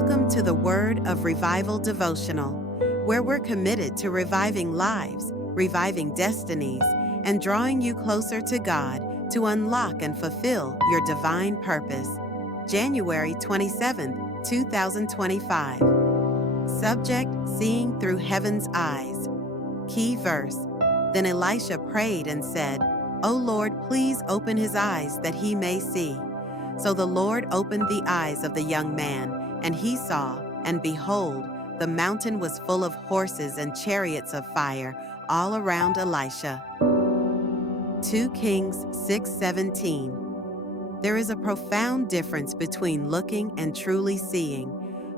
Welcome to the Word of Revival Devotional, where we're committed to reviving lives, reviving destinies, and drawing you closer to God to unlock and fulfill your divine purpose. January 27th, 2025. Subject: Seeing Through Heaven's Eyes. Key verse: Then Elisha prayed and said, "O Lord, please open his eyes that he may see." So the Lord opened the eyes of the young man, and he saw, and behold, the mountain was full of horses and chariots of fire all around Elisha. 2 Kings 6:17. There is a profound difference between looking and truly seeing.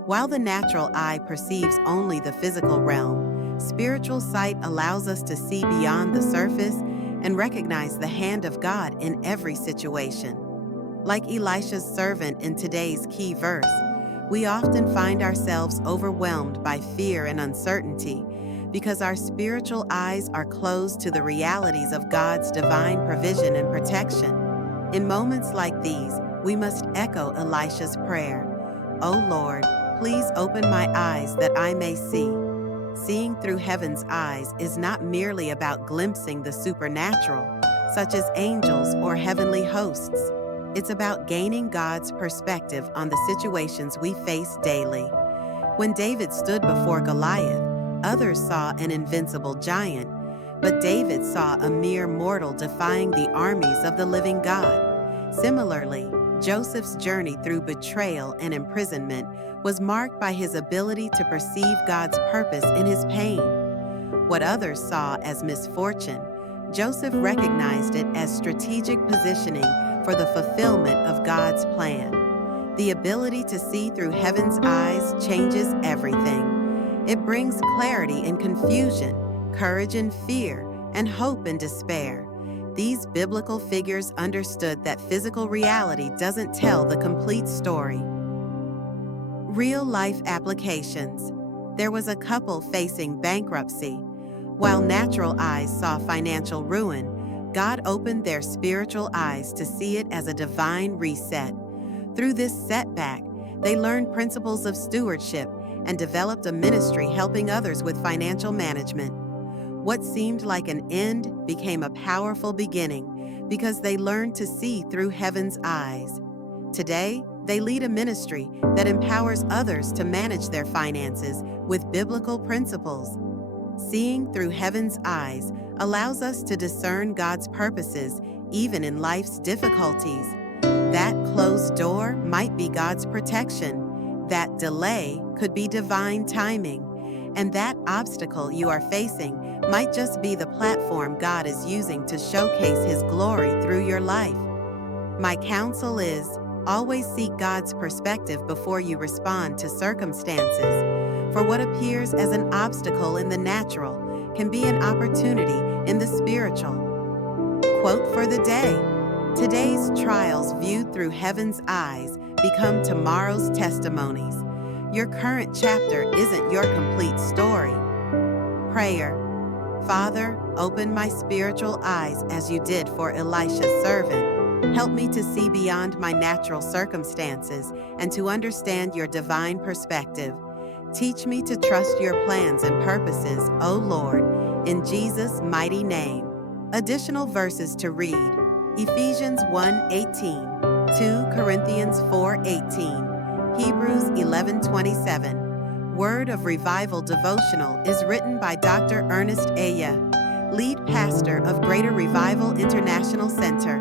While the natural eye perceives only the physical realm, spiritual sight allows us to see beyond the surface and recognize the hand of God in every situation. Like Elisha's servant in today's key verse, we often find ourselves overwhelmed by fear and uncertainty because our spiritual eyes are closed to the realities of God's divine provision and protection. In moments like these, we must echo Elisha's prayer, "O Lord, please open my eyes that I may see." Seeing through heaven's eyes is not merely about glimpsing the supernatural, such as angels or heavenly hosts. It's about gaining God's perspective on the situations we face daily. When David stood before Goliath, others saw an invincible giant, but David saw a mere mortal defying the armies of the living God. Similarly, Joseph's journey through betrayal and imprisonment was marked by his ability to perceive God's purpose in his pain. What others saw as misfortune, Joseph recognized it as strategic positioning for the fulfillment of God's plan. The ability to see through heaven's eyes changes everything. It brings clarity in confusion, courage in fear, and hope in despair. These biblical figures understood that physical reality doesn't tell the complete story. Real-life applications. There was a couple facing bankruptcy. While natural eyes saw financial ruin, God opened their spiritual eyes to see it as a divine reset. Through this setback, they learned principles of stewardship and developed a ministry helping others with financial management. What seemed like an end became a powerful beginning because they learned to see through heaven's eyes. Today, they lead a ministry that empowers others to manage their finances with biblical principles. Seeing through heaven's eyes allows us to discern God's purposes even in life's difficulties. That closed door might be God's protection. That delay could be divine timing. And that obstacle you are facing might just be the platform God is using to showcase His glory through your life. My counsel is, always seek God's perspective before you respond to circumstances. For what appears as an obstacle in the natural can be an opportunity in the spiritual. Quote for the day: Today's trials viewed through heaven's eyes become tomorrow's testimonies. Your current chapter isn't your complete story. Prayer. Father, open my spiritual eyes as you did for Elisha's servant. Help me to see beyond my natural circumstances and to understand your divine perspective. Teach me to trust your plans and purposes, O Lord, in Jesus' mighty name. Additional verses to read: Ephesians 1:18, 2 Corinthians 4:18, Hebrews 11:27. Word of Revival Devotional is written by Dr. Ernest Aya, lead pastor of Greater Revival International Center.